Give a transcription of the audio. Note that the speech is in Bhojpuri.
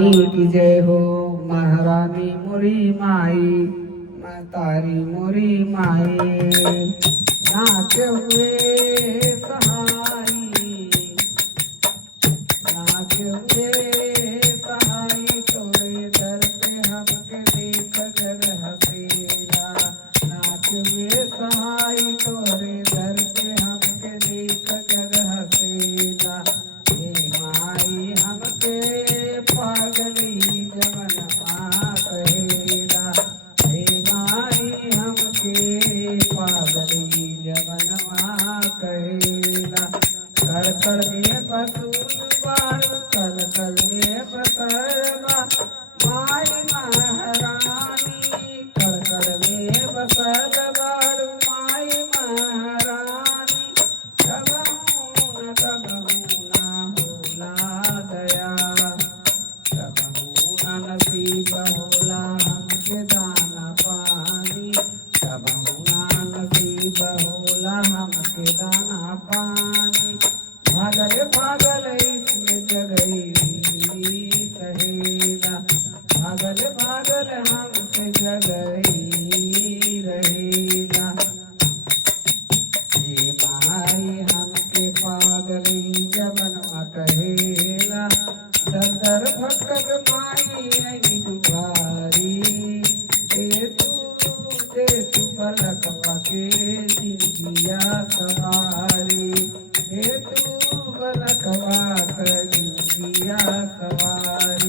रानी की जय हो, महारानी मोरी माई, तारी मोरी माई। नाच हुए सहाई, नाच हुए सहाई, तोरे दर पे हमके देख जग हसेला। नाच हुए सहाई, तोरे दर पे हमके देख जग हसेला। हे माई हमके पागली जवनवा कहेला। हे माई हमके पागली जवनवा कहेला। कड़कड़ में बसूल बारू, कलकल में बसरवा, माई महारानी। कड़कड़ में बसल बारू, माई महारानी। कबहू न होला दया, कबहू न नसीब होला हमके दाना पानी। कबहू न नसीब होला हमके दाना पानी। भागल भागल इसमें जगई सहेला, भागल भागल हमसे जगई रहेला। हे माई हमके पागली जवनवा कहेला। दर दर भटकत माई आई दुआरी, दे तू बलकवा के जिंदगिया सवारी। दे तू बलकवा के जिंदगिया सवारी।